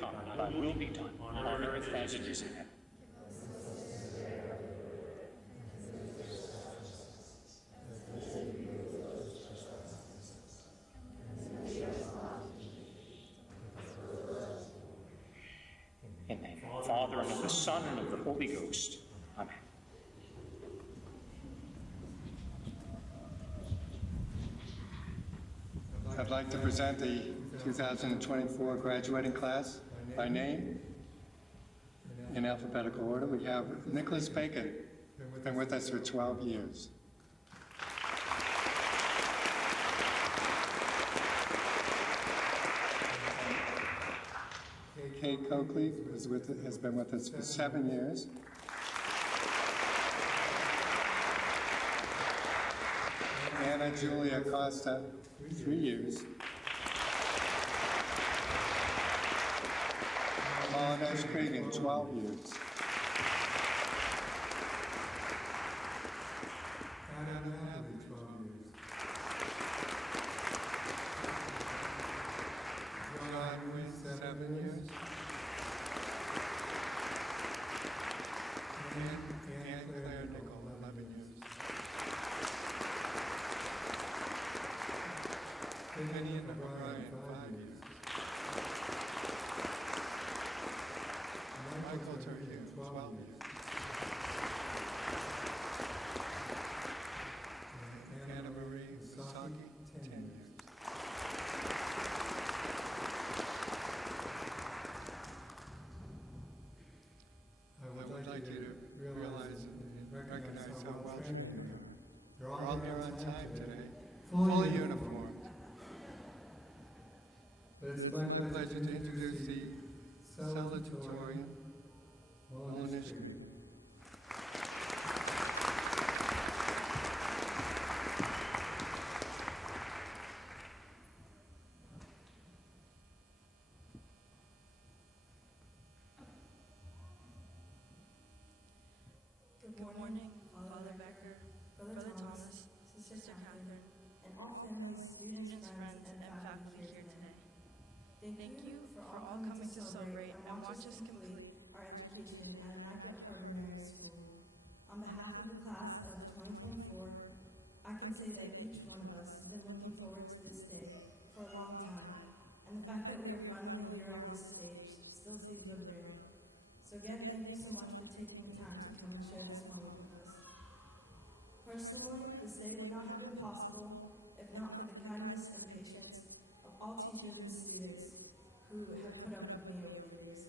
come, thy will be done, on earth as it is in heaven. In the name of the Father, and of the Son, and of the Holy Ghost. Amen. I'd like to present the 2024 graduating class by name in alphabetical order. We have Nicholas Bacon, been with us for 12 years. Kate Coakley has been with us for 7 years. Anna Julia Costa, 3 years. Paula S. Cregan, 12 years. Adam Hadley, 12 years. John Lewis, 7 years. And Claire Nicole, 11 years. Vivian O'Brien, 5 years. Michael Turkey, 12 years. And Anna Marie Saki, 10 years. I would like you to realize and recognize how well trained they are. They're all here on time today, full uniform. But it's my pleasure to introduce the salutatorian initiative. Good morning, Father Becker, Brother Thomas, Sister Catherine, and all families, students, friends, and faculty here today. Thank you for all coming to celebrate and watch us complete our education at Immaculate Heart of Mary School. On behalf of the class of 2024, I can say that each one of us has been looking forward to this day for a long time, and the fact that we are finally here on this stage still seems unreal. So again, thank you so much for taking the time to come and share this moment with us. Personally, this day would not have been possible if not for the kindness and patience of all teachers and students who have put up with me over the years.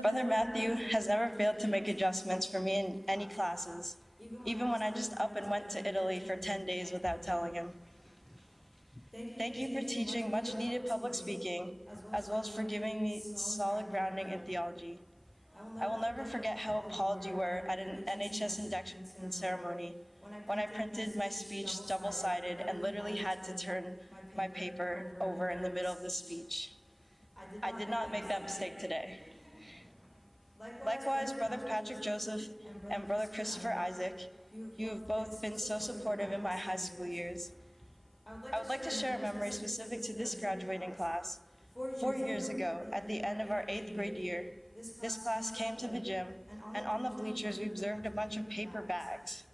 Brother Matthew has never failed to make adjustments for me in any classes, even when I just up and went to Italy for 10 days without telling him. Thank you for teaching much needed public speaking, as well as for giving me solid grounding in theology. I will never forget how appalled you were at an NHS induction ceremony when I printed my speech double-sided and literally had to turn my paper over in the middle of the speech. I did not make that mistake today. Likewise, Brother Patrick Joseph and Brother Christopher Isaac, you have both been so supportive in my high school years. I would like to share a memory specific to this graduating class. 4 years ago, at the end of our 8th grade year, this class came to the gym, and on the bleachers we observed a bunch of paper bags.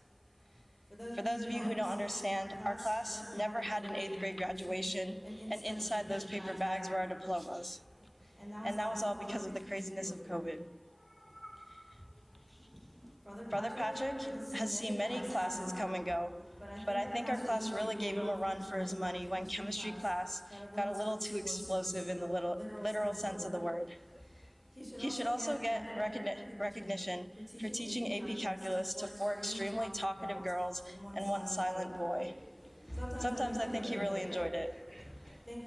For those of you who don't understand, our class never had an 8th grade graduation, and inside those paper bags were our diplomas. And that was all because of the craziness of COVID. Brother Patrick has seen many classes come and go, but I think our class really gave him a run for his money when chemistry class got a little too explosive in the literal sense of the word. He should also get recognition for teaching AP Calculus to 4 extremely talkative girls and 1 silent boy. Sometimes I think he really enjoyed it.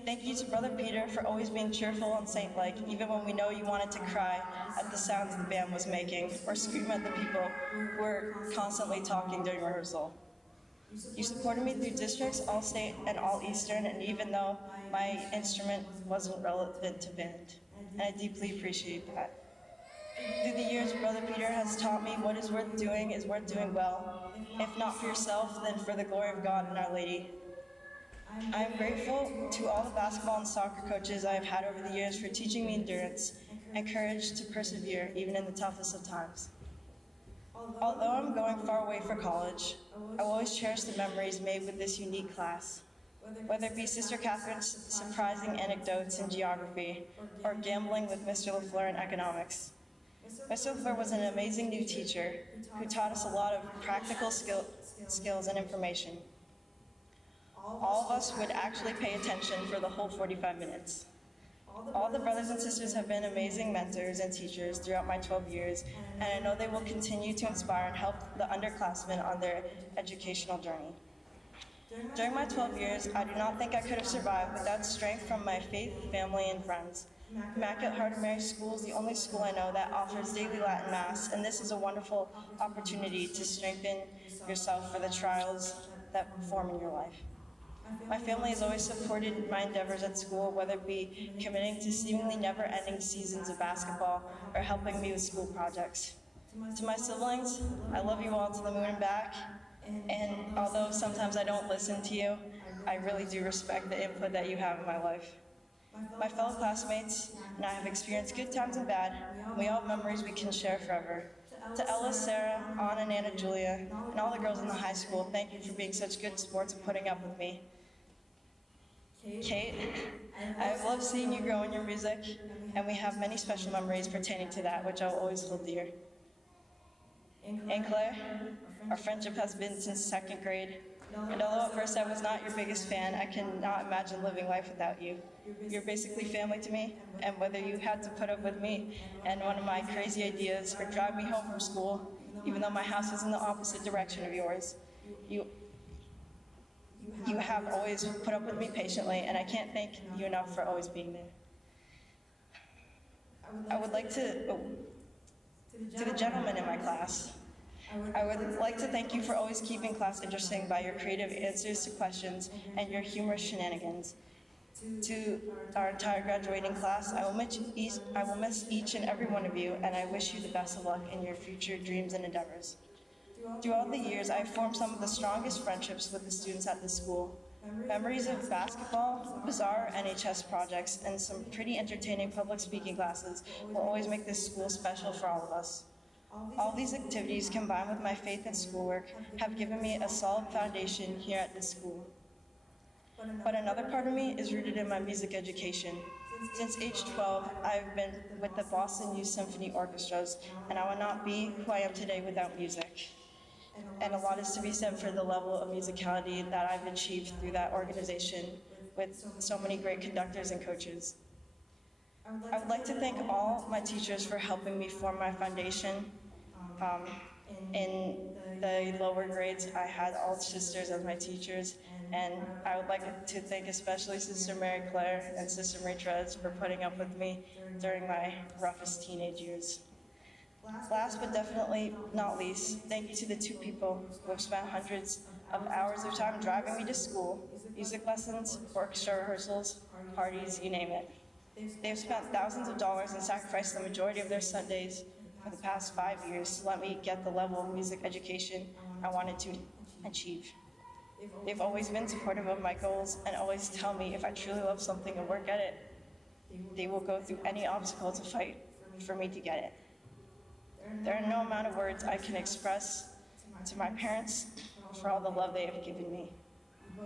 Thank you to Brother Peter for always being cheerful and saint-like, even when we know you wanted to cry at the sounds the band was making, or scream at the people who were constantly talking during rehearsal. You supported me through districts, all-state, and all-eastern, and even though my instrument wasn't relevant to band. And I deeply appreciate that. Through the years, Brother Peter has taught me what is worth doing well, if not for yourself, then for the glory of God and Our Lady. I am grateful to all the basketball and soccer coaches I have had over the years for teaching me endurance and courage to persevere even in the toughest of times. Although I'm going far away for college, I will always cherish the memories made with this unique class. Whether it be Sister Catherine's surprising anecdotes in geography or gambling with Mr. LaFleur in economics. Mr. LaFleur was an amazing new teacher who taught us a lot of practical skills and information. All of us would actually pay attention for the whole 45 minutes. All the brothers and sisters have been amazing mentors and teachers throughout my 12 years, and I know they will continue to inspire and help the underclassmen on their educational journey. During my 12 years, I do not think I could have survived without strength from my faith, family, and friends. Immaculate Heart of Mary School is the only school I know that offers daily Latin Mass, and this is a wonderful opportunity to strengthen yourself for the trials that form in your life. My family has always supported my endeavors at school, whether it be committing to seemingly never-ending seasons of basketball or helping me with school projects. To my siblings, I love you all to the moon and back, and although sometimes I don't listen to you, I really do respect the input that you have in my life. My fellow classmates and I have experienced good times and bad, and we all have memories we can share forever. To Ella, Sarah, Anna, and Anna Julia, and all the girls in the high school, thank you for being such good sports and putting up with me. Kate, I've loved seeing you grow in your music, and we have many special memories pertaining to that, which I'll always hold dear. And Claire, our friendship has been since second grade, and although at first I was not your biggest fan, I cannot imagine living life without you. You're basically family to me, and whether you had to put up with me and one of my crazy ideas or drive me home from school, even though my house is in the opposite direction of yours, you have always put up with me patiently, and I can't thank you enough for always being there. I would like to the gentlemen in my class, I would like to thank you for always keeping class interesting by your creative answers to questions and your humorous shenanigans. To our entire graduating class, I will miss each and every one of you, and I wish you the best of luck in your future dreams and endeavors. Throughout the years, I have formed some of the strongest friendships with the students at this school. Memories of basketball, bizarre NHS projects, and some pretty entertaining public speaking classes will always make this school special for all of us. All these activities, combined with my faith and schoolwork, have given me a solid foundation here at this school. But another part of me is rooted in my music education. Since age 12, I've been with the Boston Youth Symphony Orchestras, and I would not be who I am today without music. And a lot is to be said for the level of musicality that I've achieved through that organization with so many great conductors and coaches. I would like to thank all my teachers for helping me form my foundation. In the lower grades, I had all sisters as my teachers, and I would like to thank especially Sister Mary Claire and Sister Marie Therese for putting up with me during my roughest teenage years. Last but definitely not least, thank you to the two people who have spent hundreds of hours of time driving me to school, music lessons, orchestra rehearsals, parties, you name it. They have spent thousands of dollars and sacrificed the majority of their Sundays for the past 5 years to let me get the level of music education I wanted to achieve. They've always been supportive of my goals and always tell me if I truly love something and work at it, they will go through any obstacle to fight for me to get it. There are no amount of words I can express to my parents for all the love they have given me.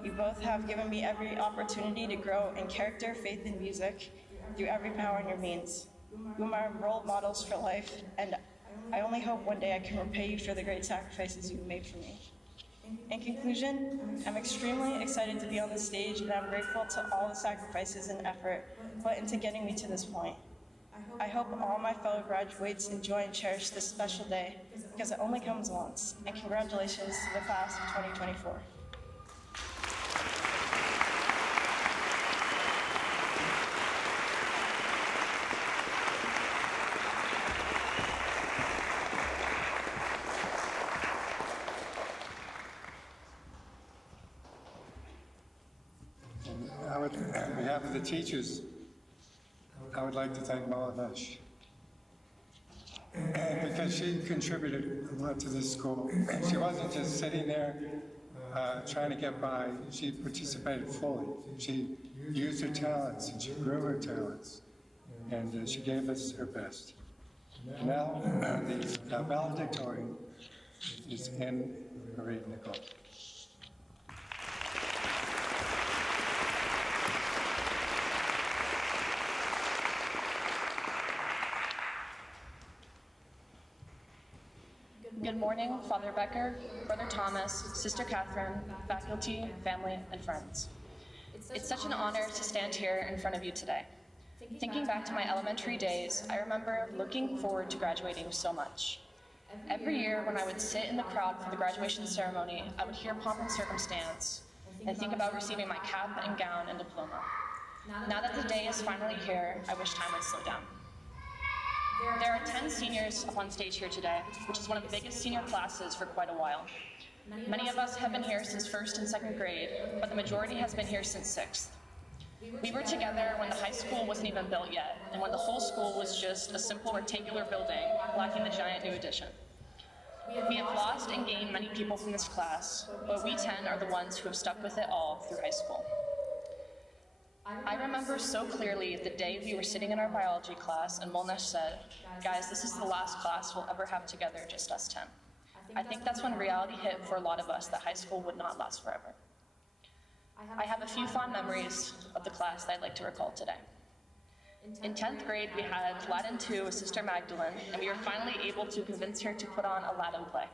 You both have given me every opportunity to grow in character, faith, and music through every power in your means. You are my role models for life, and I only hope one day I can repay you for the great sacrifices you've made for me. In conclusion, I'm extremely excited to be on the stage, and I'm grateful to all the sacrifices and effort put into getting me to this point. I hope all my fellow graduates enjoy and cherish this special day, because it only comes once, and congratulations to the class of 2024. On behalf of the teachers, I would like to thank Malavesh, because she contributed a lot to this school. She wasn't just sitting there trying to get by. She participated fully. She used her talents and she grew her talents, and she gave us her best. And now the valedictorian is Anne Marie Nicole. Good morning, Father Becker, Brother Thomas, Sister Catherine, faculty, family, and friends. It's such an honor to stand here in front of you today. Thinking back to my elementary days, I remember looking forward to graduating so much. Every year when I would sit in the crowd for the graduation ceremony, I would hear pomp and circumstance and think about receiving my cap and gown and diploma. Now that the day is finally here, I wish time would slow down. There are 10 seniors up on stage here today, which is one of the biggest senior classes for quite a while. Many of us have been here since 1st and 2nd grade, but the majority has been here since 6th. We were together when the high school wasn't even built yet, and when the whole school was just a simple rectangular building, lacking the giant new addition. We have lost and gained many people from this class, but we 10 are the ones who have stuck with it all through high school. I remember so clearly the day we were sitting in our biology class and Molnesh said, "Guys, this is the last class we'll ever have together, just us 10. I think that's when reality hit for a lot of us that high school would not last forever. I have a few fond memories of the class that I'd like to recall today. In 10th grade, we had Latin 2 with Sister Magdalene, and we were finally able to convince her to put on a Latin play.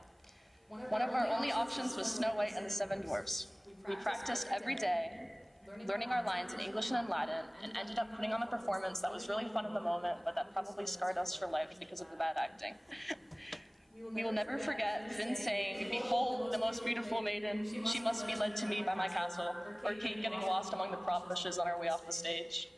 One of our only options was Snow White and the Seven Dwarfs. We practiced every day, learning our lines in English and in Latin, and ended up putting on a performance that was really fun in the moment, but that probably scarred us for life because of the bad acting. We will never forget Finn saying, "Behold the most beautiful maiden, she must be led to me by my castle," or Kate getting lost among the prop bushes on our way off the stage.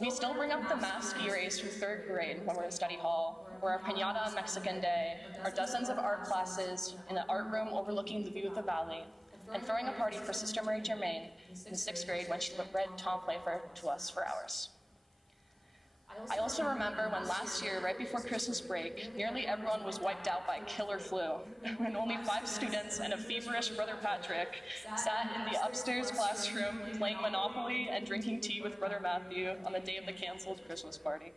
We still bring up the mass ski race from 3rd grade when we're in study hall, or our piñata on Mexican Day, or dozens of art classes in an art room overlooking the view of the valley, and throwing a party for Sister Marie Germain in 6th grade when she read Tom Playfair to us for hours. I also remember when last year, right before Christmas break, nearly everyone was wiped out by killer flu, when only 5 students and a feverish Brother Patrick sat in the upstairs classroom playing Monopoly and drinking tea with Brother Matthew on the day of the canceled Christmas party.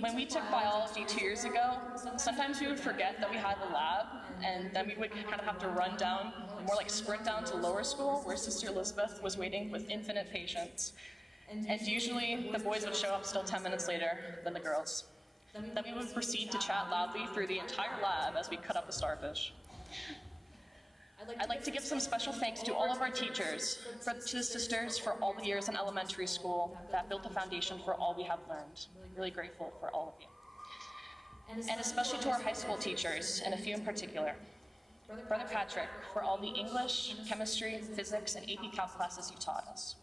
When we took biology 2 years ago, sometimes we would forget that we had a lab, and then we would kind of have to run down, more like sprint down to lower school, where Sister Elizabeth was waiting with infinite patience. And usually, the boys would show up still 10 minutes later than the girls. Then we would proceed to chat loudly through the entire lab as we cut up the starfish. I'd like to give some special thanks to all of our teachers, to the sisters for all the years in elementary school that built the foundation for all we have learned. Really grateful for all of you. And especially to our high school teachers, and a few in particular. Brother Patrick, for all the English, chemistry, physics, and AP Calc classes you taught us.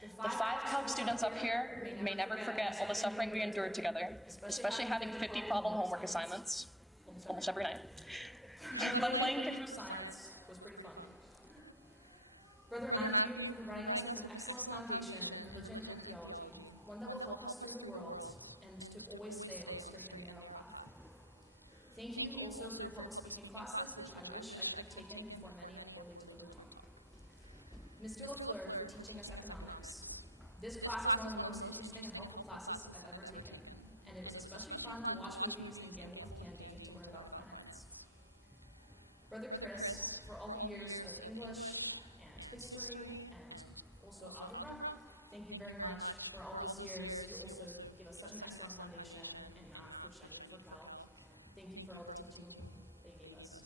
The 5 Calc students up here may never forget all the suffering we endured together, especially having 50 problem homework assignments, almost every night. But playing through science was pretty fun. Brother Matthew, for providing us with an excellent foundation in religion and theology, one that will help us through the world and to always stay on the straight and narrow path. Thank you also for your public speaking classes, which I wish I could have taken before many a poorly delivered talk. Mr. Lafleur for teaching us economics. This class is one of the most interesting and helpful classes I've ever taken, and it was especially fun to watch movies and gamble with candy to learn about finance. Brother Chris, for all the years of English and history and also algebra, thank you very much for all those years. You also gave us such an excellent foundation in math, which I need for Calc. Thank you for all the teaching they gave us.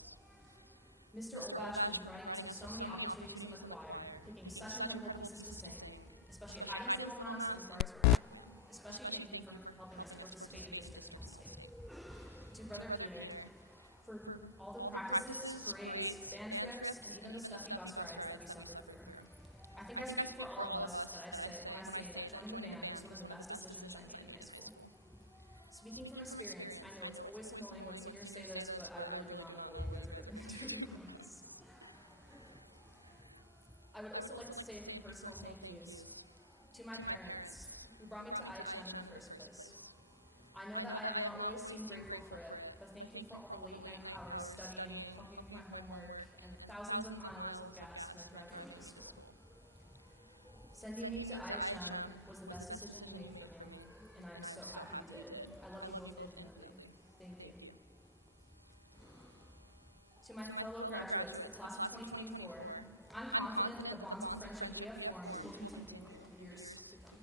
Mr. Olbash for providing us with so many opportunities in the choir, picking such incredible pieces to sing, especially at Hattie's Little Mass and Bars Road. Especially thank you for helping us to participate in districts and state. To Brother Peter, for all the practices, parades, band trips, and even the stuffy bus rides that we suffered through. I think I speak for all of us when I say that joining the band was one of the best decisions I made in high school. Speaking from experience, I know it's always annoying when seniors say this, but I really do not know what you guys are going to do. I would also like to say a few personal thank yous to my parents, who brought me to IHM in the first place. I know that I have not always seemed grateful for it, but thank you for all the late night hours studying, helping with my homework, and thousands of miles of gas when driving me to school. Sending me to IHM was the best decision you made for me, and I'm so happy you did. I love you both infinitely. Thank you. To my fellow graduates, the class of 2024, I'm confident that the bonds of friendship we have formed will continue for years to come,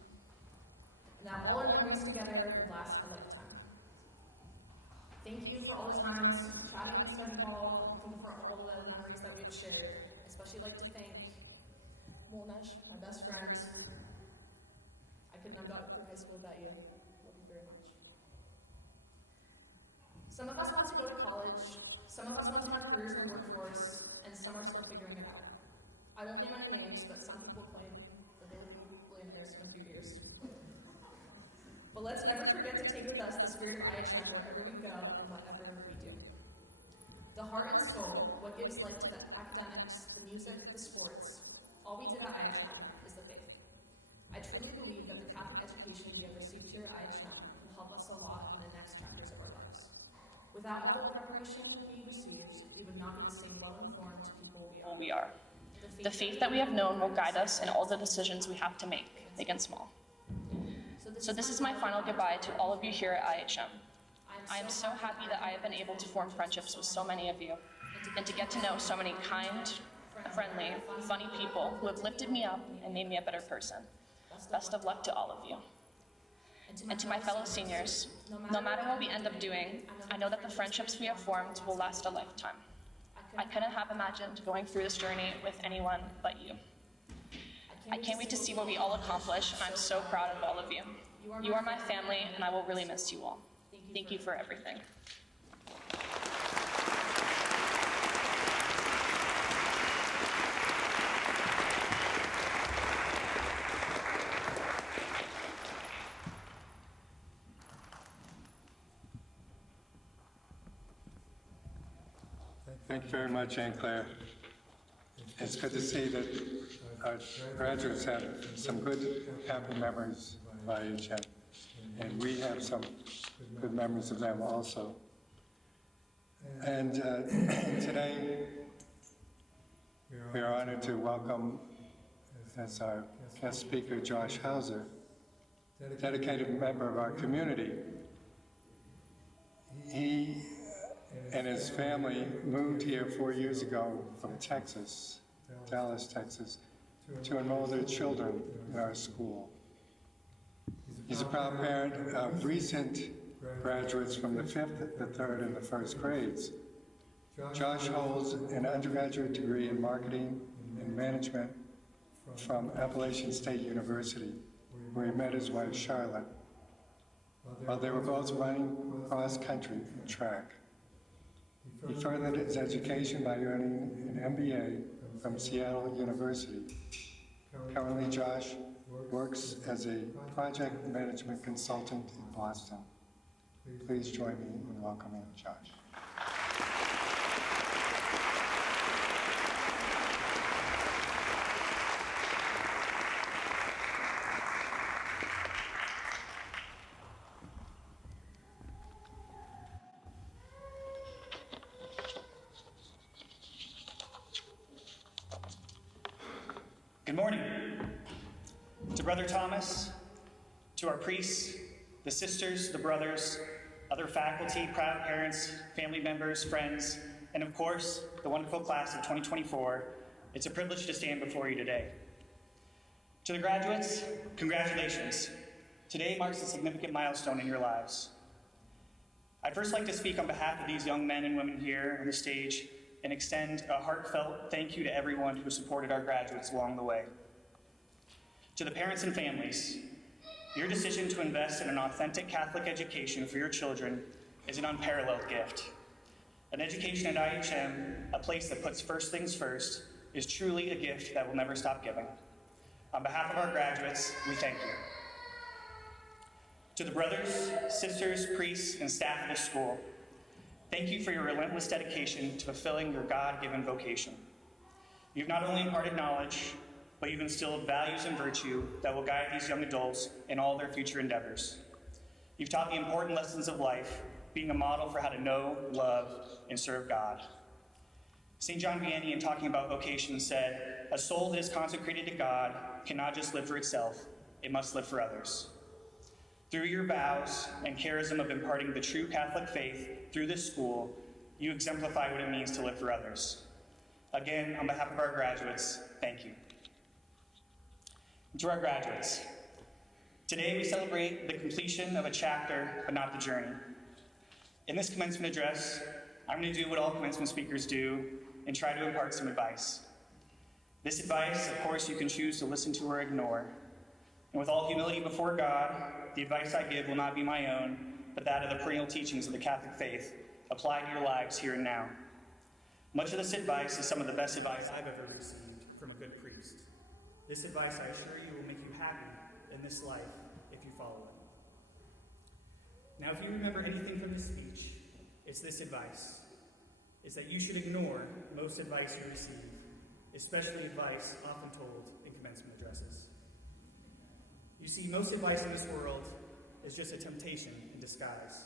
and that all our memories together will last a lifetime. Thank you for all the times chatting in the study hall. Thank you for all the memories that we've shared. I especially like to thank Molnesh, my best friend. I couldn't have gotten through high school without you. Love you very much. Some of us want to go to college, some of us want to have careers in the workforce, and some are still figuring it out. I won't name any names, but some people claim that they will be millionaires in a few years. But let's never forget to take with us the spirit of IHM wherever we go and whatever we do. The heart and soul, what gives life to the academics, the music, the sports, all we did at IHM is the faith. I truly believe that the Catholic education we have received here at IHM will help us a lot in the next chapters of our lives. Without all the preparation we received, we would not be the same well-informed people we are. The faith that we have known will guide us in all the decisions we have to make, big and small. So this is my final goodbye to all of you here at IHM. I am so happy that I have been able to form friendships with so many of you, and to get to know so many kind, friendly, funny people who have lifted me up and made me a better person. Best of luck to all of you. And to my fellow seniors, no matter what we end up doing, I know that the friendships we have formed will last a lifetime. I couldn't have imagined going through this journey with anyone but you. I can't wait to see what we all accomplish, and I'm so proud of all of you. You are my family, and I will really miss you all. Thank you for everything. Thank you very much, Anne Claire. It's good to see that our graduates have some good, happy memories of IHM, and we have some good memories of them also. And today, we are honored to welcome as our guest speaker Josh Hauser, a dedicated member of our community. He and his family moved here 4 years ago from Texas, Dallas, Texas, to enroll their children in our school. He's a proud parent of recent graduates from the 5th, the 3rd, and the 1st grades. Josh holds an undergraduate degree in marketing and management from Appalachian State University, where he met his wife, Charlotte, while they were both running cross-country track. He furthered his education by earning an MBA from Seattle University. Currently, Josh works as a project management consultant in Boston. Please join me in welcoming Josh. Good morning. To Brother Thomas, to our priests, the sisters, the brothers, other faculty, proud parents, family members, friends, and of course, the wonderful class of 2024, it's a privilege to stand before you today. To the graduates, congratulations. Today marks a significant milestone in your lives. I'd first like to speak on behalf of these young men and women here on the stage and extend a heartfelt thank you to everyone who supported our graduates along the way. To the parents and families, your decision to invest in an authentic Catholic education for your children is an unparalleled gift. An education at IHM, a place that puts first things first, is truly a gift that will never stop giving. On behalf of our graduates, we thank you. To the brothers, sisters, priests, and staff of this school, thank you for your relentless dedication to fulfilling your God-given vocation. You've not only imparted knowledge, but you've instilled values and virtue that will guide these young adults in all their future endeavors. You've taught me important lessons of life, being a model for how to know, love, and serve God. St. John Vianney, in talking about vocation, said, "A soul that is consecrated to God cannot just live for itself, it must live for others." Through your vows and charism of imparting the true Catholic faith through this school, you exemplify what it means to live for others. Again, on behalf of our graduates, thank you. To our graduates, today we celebrate the completion of a chapter, but not the journey. In this commencement address, I'm going to do what all commencement speakers do and try to impart some advice. This advice, of course, you can choose to listen to or ignore. And with all humility before God, the advice I give will not be my own, but that of the perennial teachings of the Catholic faith applied to your lives here and now. Much of this advice is some of the best advice I've ever received from a good priest. This advice, I assure you, will make you happy in this life if you follow it. Now, if you remember anything from this speech, it's this advice, is that you should ignore most advice you receive, especially advice often told in commencement addresses. You see, most advice in this world is just a temptation in disguise.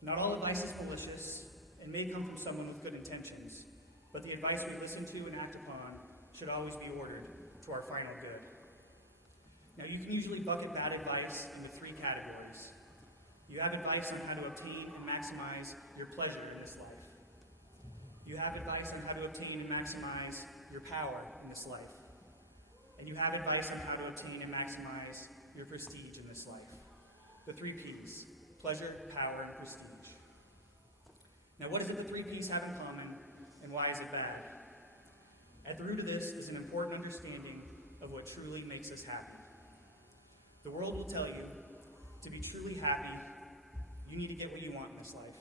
Not all advice is malicious and may come from someone with good intentions, but the advice we listen to and act upon should always be ordered to our final good. Now, you can usually bucket bad advice into three categories. You have advice on how to obtain and maximize your pleasure in this life. You have advice on how to obtain and maximize your power in this life. And you have advice on how to obtain and maximize your prestige in this life. The three P's: pleasure, power, and prestige. Now, what is it the three P's have in common, and why is it bad? At the root of this is an important understanding of what truly makes us happy. The world will tell you, to be truly happy, you need to get what you want in this life.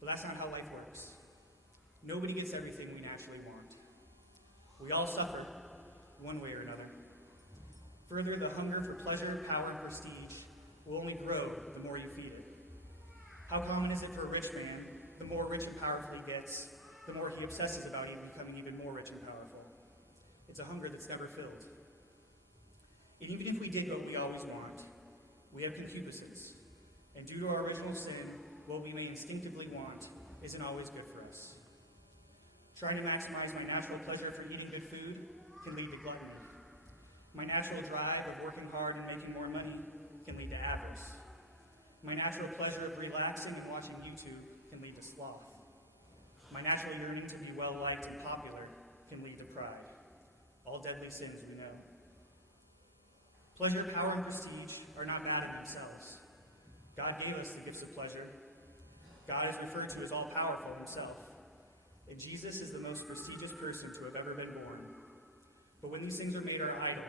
But that's not how life works. Nobody gets everything we naturally want. We all suffer, one way or another. Further, the hunger for pleasure, power, and prestige will only grow the more you feed it. How common is it for a rich man, the more rich and powerful he gets, the more he obsesses about becoming even more rich and powerful? It's a hunger that's never filled. And even if we did what we always want, we have concupiscence. And due to our original sin, what we may instinctively want isn't always good for us. Trying to maximize my natural pleasure for eating good food can lead to gluttony. My natural drive of working hard and making more money can lead to avarice. My natural pleasure of relaxing and watching YouTube can lead to sloth. My natural yearning to be well-liked and popular can lead to pride. All deadly sins we know. Pleasure, power, and prestige are not bad in themselves. God gave us the gifts of pleasure. God is referred to as all-powerful himself. And Jesus is the most prestigious person to have ever been born. But when these things are made our idol,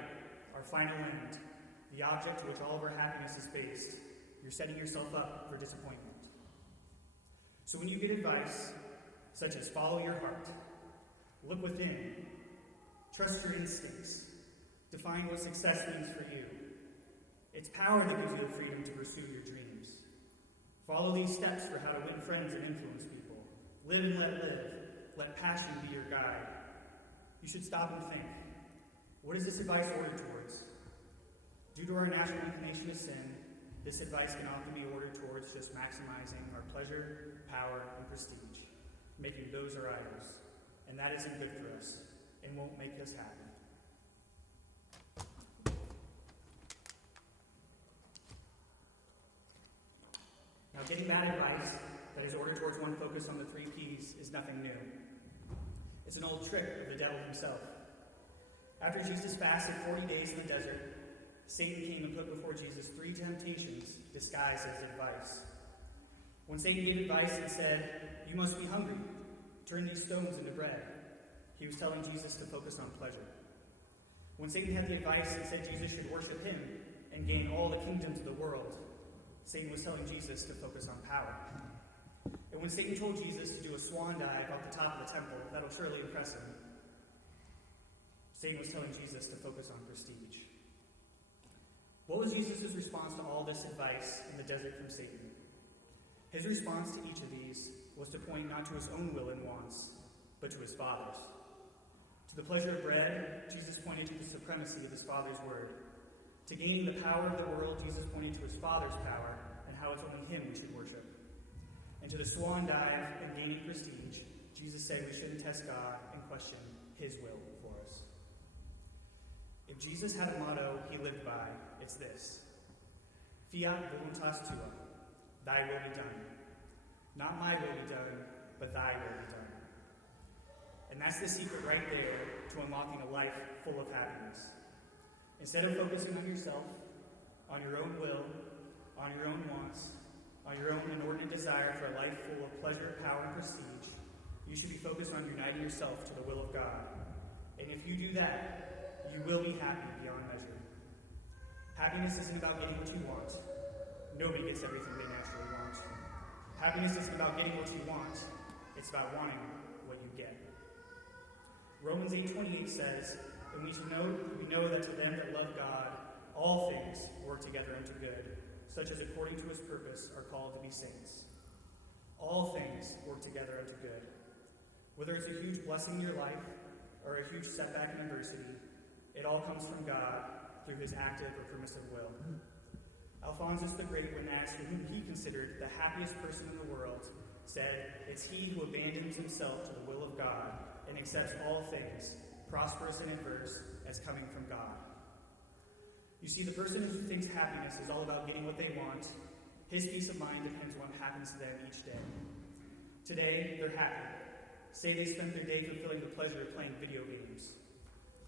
our final end, the object to which all of our happiness is based, you're setting yourself up for disappointment. So when you get advice, such as follow your heart, look within, trust your instincts, define what success means for you. It's power that gives you the freedom to pursue your dreams. Follow these steps for how to win friends and influence people. Live and let live. Let passion be your guide. You should stop and think. What is this advice ordered towards? Due to our natural inclination to sin, this advice can often be ordered towards just maximizing our pleasure, power, and prestige, making those our idols. And that isn't good for us and won't make us happy. Now, getting bad advice that is ordered towards one focused on the three P's is nothing new. It's an old trick of the devil himself. After Jesus fasted 40 days in the desert, Satan came and put before Jesus three temptations disguised as advice. When Satan gave advice and said, "You must be hungry, turn these stones into bread," he was telling Jesus to focus on pleasure. When Satan had the advice and said Jesus should worship him and gain all the kingdoms of the world, Satan was telling Jesus to focus on power. And when Satan told Jesus to do a swan dive off the top of the temple, that'll surely impress him, Satan was telling Jesus to focus on prestige. What was Jesus' response to all this advice in the desert from Satan? His response to each of these was to point not to his own will and wants, but to his Father's. To the pleasure of bread, Jesus pointed to the supremacy of his Father's word. To gaining the power of the world, Jesus pointed to his Father's power and how it's only him we should worship. And to the swan dive and gaining prestige, Jesus said we shouldn't test God and question his will for us. If Jesus had a motto he lived by, it's this: Fiat voluntas tua, thy will be done. Not my will be done, but thy will be done. And that's the secret right there to unlocking a life full of happiness. Instead of focusing on yourself, on your own will, on your own wants, on your own inordinate desire for a life full of pleasure, power, and prestige, you should be focused on uniting yourself to the will of God. And if you do that, you will be happy beyond measure. Happiness isn't about getting what you want. Nobody gets everything they naturally want. Happiness isn't about getting what you want. It's about wanting what you get. Romans 8:28 says, and we know that to them that love God, all things work together unto good, such as according to his purpose are called to be saints. All things work together unto good. Whether it's a huge blessing in your life or a huge setback in adversity, it all comes from God through his active or permissive will. Alphonsus the Great, when asked whom he considered the happiest person in the world, said, "It's he who abandons himself to the will of God and accepts all things, prosperous and adverse, as coming from God." You see, the person who thinks happiness is all about getting what they want, his peace of mind depends on what happens to them each day. Today, they're happy. Say they spent their day fulfilling the pleasure of playing video games.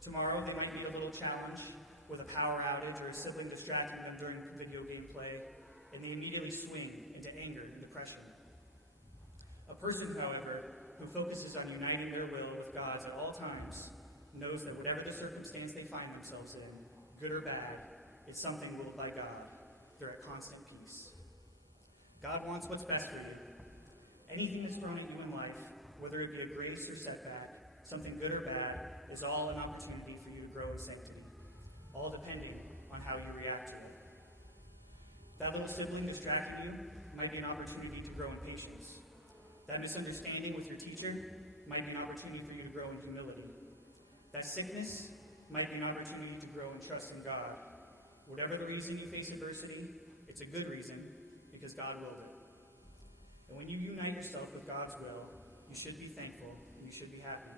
Tomorrow, they might meet a little challenge with a power outage or a sibling distracting them during video game play, and they immediately swing into anger and depression. A person, however, who focuses on uniting their will with God's at all times knows that whatever the circumstance they find themselves in, good or bad, is something willed by God. They're at constant peace. God wants what's best for you. Anything that's thrown at you in life, whether it be a grace or setback, something good or bad, is all an opportunity for you to grow in sanctity, all depending on how you react to it. That little sibling distracting you might be an opportunity to grow in patience. That misunderstanding with your teacher might be an opportunity for you to grow in humility. That sickness might be an opportunity to grow in trust in God. Whatever the reason you face adversity, it's a good reason because God willed it. And when you unite yourself with God's will, you should be thankful and you should be happy.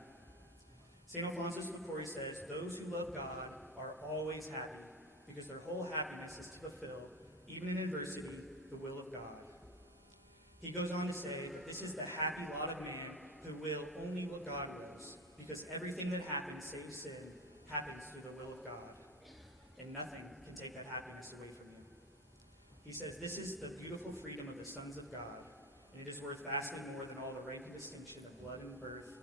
St. Alphonsus Macaulay says, "Those who love God are always happy because their whole happiness is to fulfill, even in adversity, the will of God." He goes on to say that this is the happy lot of man who will only what God wills, because everything that happens, save sin, happens through the will of God, and nothing can take that happiness away from you. He says this is the beautiful freedom of the sons of God, and it is worth vastly more than all the rank and distinction of blood and birth,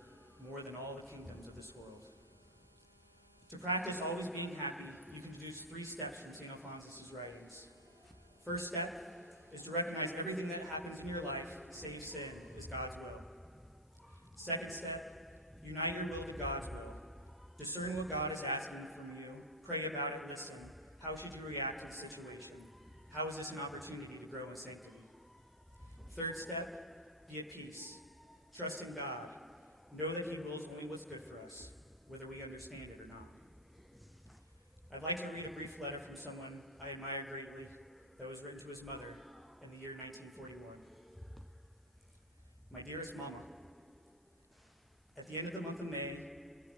more than all the kingdoms of this world. To practice always being happy, you can deduce 3 steps from St. Alphonsus' writings. First step is to recognize everything that happens in your life, save sin, is God's will. Second step, unite your will to God's will. Discern what God is asking from you, pray about it, listen. How should you react to the situation? How is this an opportunity to grow in sanctity? Third step, be at peace. Trust in God. Know that he wills only what's good for us, whether we understand it or not. I'd like to read a brief letter from someone I admire greatly that was written to his mother in the year 1941. My dearest Mama, at the end of the month of May,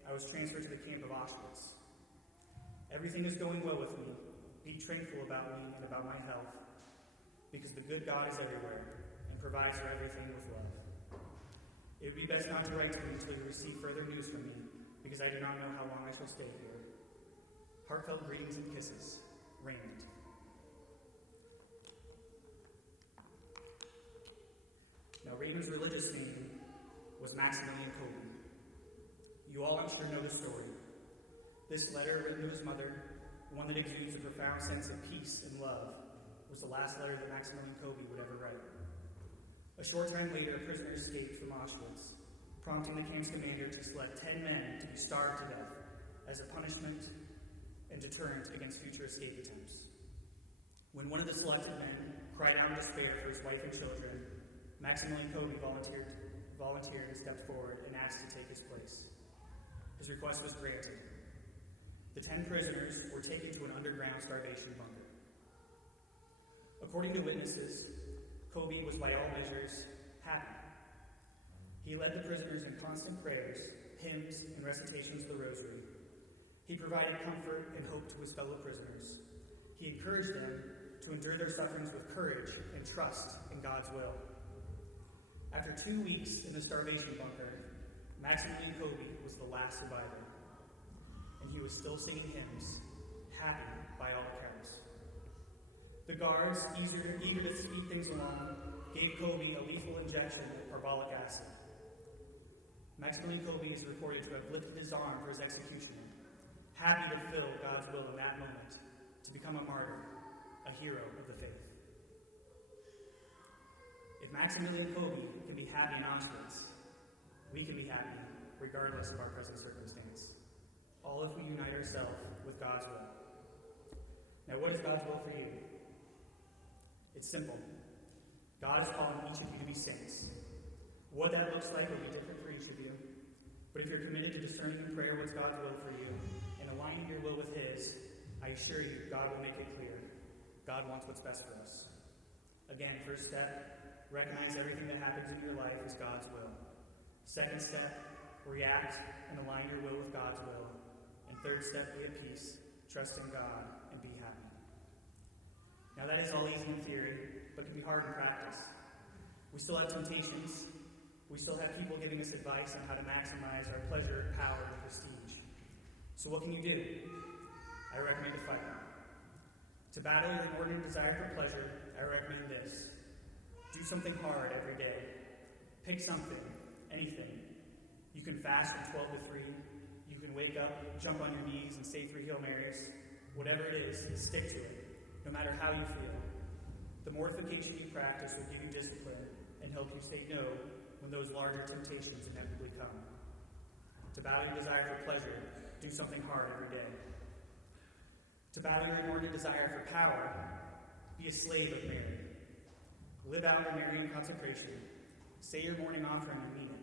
I was transferred to the camp of Auschwitz. Everything is going well with me. Be tranquil about me and about my health, because the good God is everywhere and provides for everything with love. It would be best not to write to me until you receive further news from me, because I do not know how long I shall stay here. Heartfelt greetings and kisses, Raymond. Now, Raymond's religious name was Maximilian Kolbe. You all, I'm sure, know the story. This letter, written to his mother, one that exudes a profound sense of peace and love, was the last letter that Maximilian Kolbe would ever write. A short time later, a prisoner escaped from Auschwitz, prompting the camp's commander to select 10 men to be starved to death as a punishment and deterrent against future escape attempts. When one of the selected men cried out in despair for his wife and children, Maximilian Kolbe volunteered and stepped forward and asked to take his place. His request was granted. The 10 prisoners were taken to an underground starvation bunker. According to witnesses, Kobe was by all measures happy. He led the prisoners in constant prayers, hymns, and recitations of the rosary. He provided comfort and hope to his fellow prisoners. He encouraged them to endure their sufferings with courage and trust in God's will. After 2 weeks in the starvation bunker, Maximilian Kobe was the last survivor, and he was still singing hymns, happy by all accounts. The guards, eager to speed things along, gave Kobe a lethal injection of carbolic acid. Maximilian Kobe is reported to have lifted his arm for his executioner, happy to fill God's will in that moment, to become a martyr, a hero of the faith. If Maximilian Kobe can be happy in Auschwitz, we can be happy regardless of our present circumstance, all if we unite ourselves with God's will. Now, what is God's will for you? It's simple. God is calling each of you to be saints. What that looks like will be different for each of you, but if you're committed to discerning in prayer what's God's will for you and aligning your will with His, I assure you, God will make it clear. God wants what's best for us. Again, first step, recognize everything that happens in your life is God's will. Second step, react and align your will with God's will. And third step, be at peace, trust in God, and be happy. Now that is all easy in theory, but can be hard in practice. We still have temptations. We still have people giving us advice on how to maximize our pleasure, power, and prestige. So what can you do? I recommend a fight. To battle your inordinate desire for pleasure, I recommend this. Do something hard every day. Pick something, anything. You can fast from 12 to 3. You can wake up, jump on your knees, and say 3 Hail Marys. Whatever it is, stick to it, no matter how you feel. The mortification you practice will give you discipline and help you say no when those larger temptations inevitably come. To battle your desire for pleasure, do something hard every day. To battle your inordinate desire for power, be a slave of Mary. Live out your Marian consecration. Say your morning offering and mean it.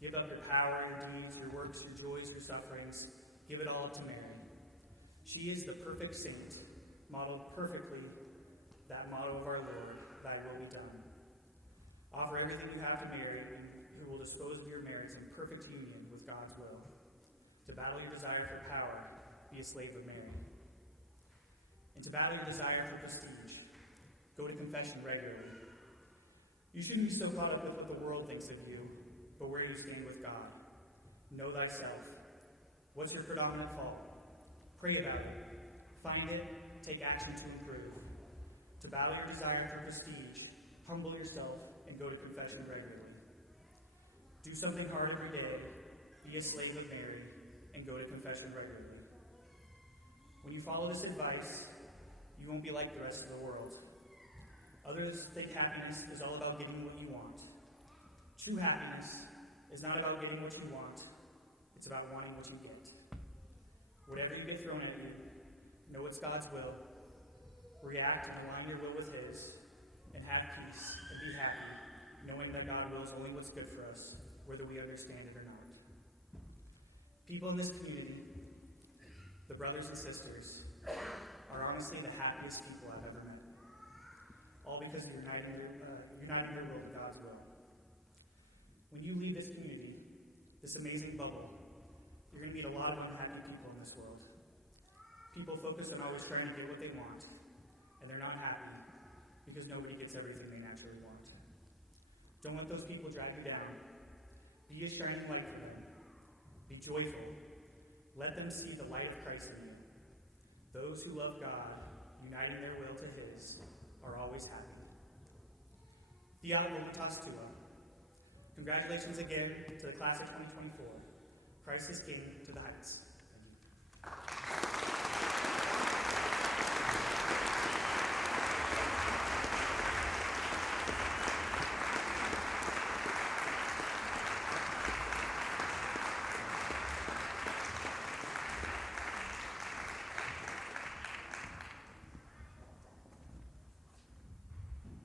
Give up your power, your deeds, your works, your joys, your sufferings. Give it all up to Mary. She is the perfect saint, modeled perfectly that motto of our Lord, thy will be done. Offer everything you have to Mary, who will dispose of your merits in perfect union with God's will. To battle your desire for power, be a slave of Mary. And to battle your desire for prestige, go to confession regularly. You shouldn't be so caught up with what the world thinks of you, but where you stand with God. Know thyself. What's your predominant fault? Pray about it. Find it. Take action to improve. To battle your desire for prestige, humble yourself and go to confession regularly. Do something hard every day. Be a slave of Mary and go to confession regularly. When you follow this advice, you won't be like the rest of the world. Others think happiness is all about getting what you want. True happiness is not about getting what you want. It's about wanting what you get. Whatever you get thrown at you, know it's God's will. React and align your will with His, and have peace and be happy, knowing that God wills only what's good for us, whether we understand it or not. People in this community, the brothers and sisters, are honestly the happiest people I've ever met. All because of uniting your will with God's will. When you leave this community, this amazing bubble, you're going to meet a lot of unhappy people in this world. People focus on always trying to get what they want, and they're not happy because nobody gets everything they naturally want. Don't let those people drag you down. Be a shining light for them. Be joyful. Let them see the light of Christ in you. Those who love God, uniting their will to His, are always happy. Fiat voluntas tua. Congratulations again to the class of 2024. Christ is King to the heights.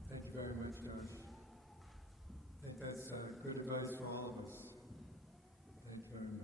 Thank you very much, John. I think that's good advice for all of us. Thank you very much.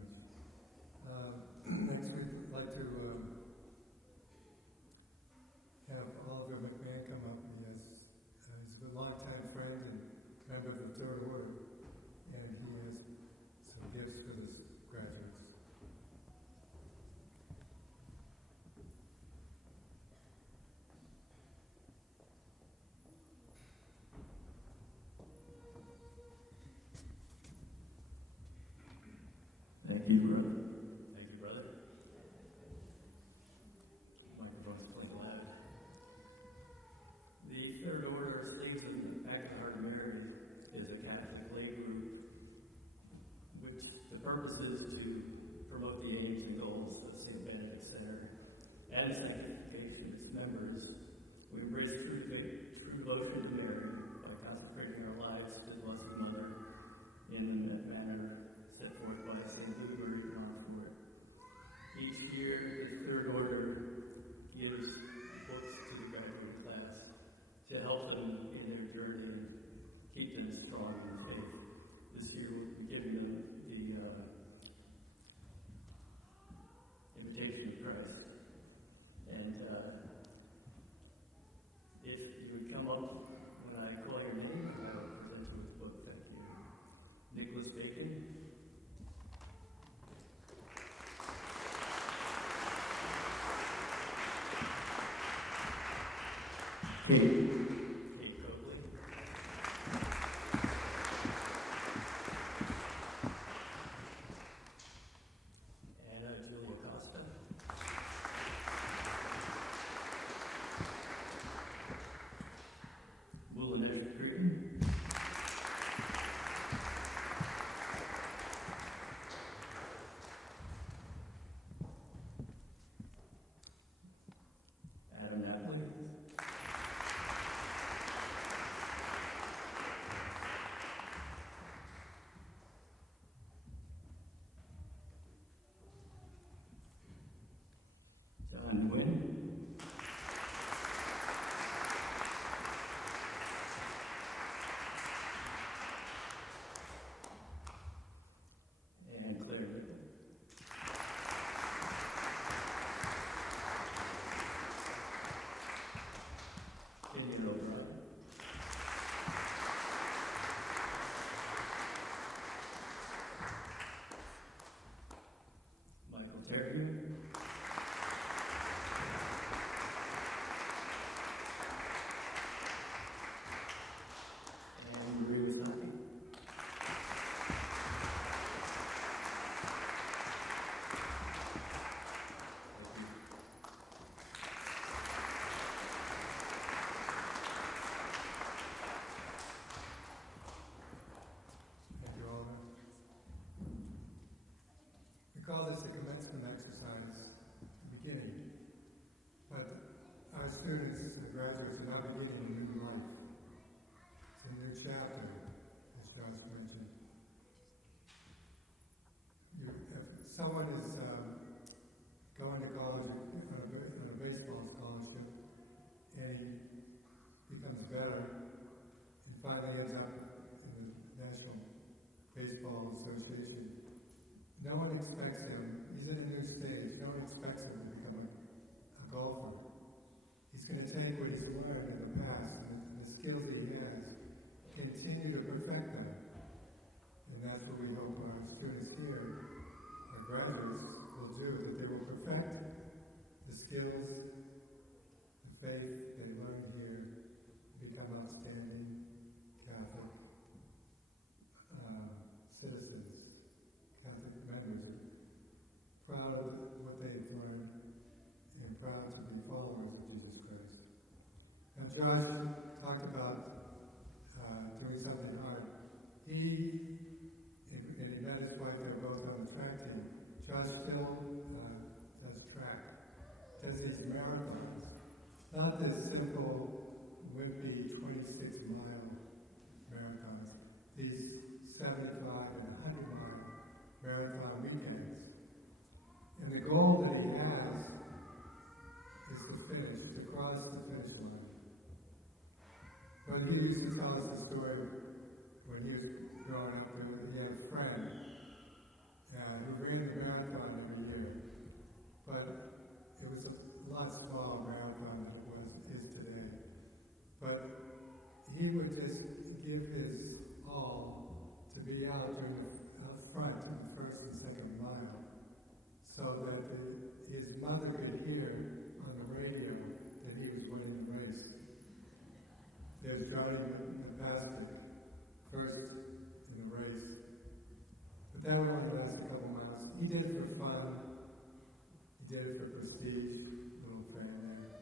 Kate Coakley. Anna Julia Costa. Woolen Green. Adam Napoli. John Quinn. And Claire Rickman. Kenyon O'Brien. Michael Terrier. And Maria Snappi. Thank you, Alder. We call this a commencement exercise at the beginning, but our students and graduates are now beginning a new life. It's a new chapter, as Josh mentioned. If someone is going to college on a baseball scholarship, and he becomes better, and finally ends up in the National Baseball Association, no one expects him, he's in a new stage, no one expects him to become a golfer. He's going to take what he's learned in the past and the skills he has, continue to perfect them. And that's what we hope our students here, our graduates, will do, that they will perfect the skills, the faith they learn here, become outstanding Catholic citizens, Catholic members, proud of what they've learned and proud to be followers of Jesus Christ. Now, Josh talked about doing something hard. He and he met his wife, they were both on the track team. Josh still does track, does these marathons. Not this simple, wimpy 26-mile marathons. These 75 and 100-mile marathon weekends. And the goal that he has is to finish, to cross the finish line. Well, he used to tell us a story when he was growing up. He had a friend who ran the marathon every year, but it was a lot smaller marathon than it is today. But he would just give his all to be out front in the first and second mile, so that his mother could hear on the radio that he was winning the race. There's Johnny the pastor, first in the race. But that would only last a couple miles. He did it for fun. He did it for prestige, little fame there.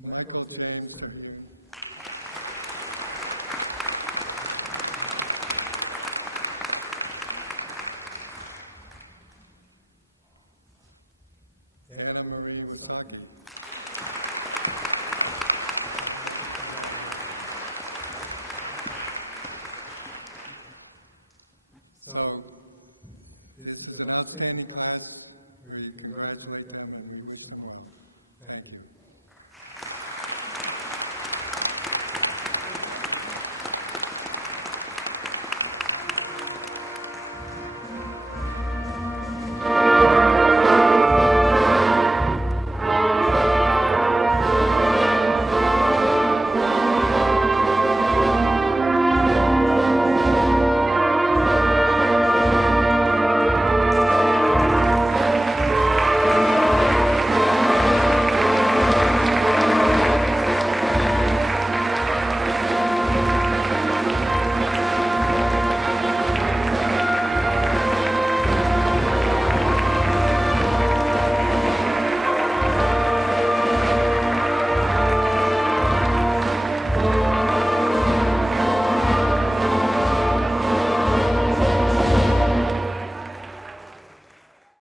Michael James.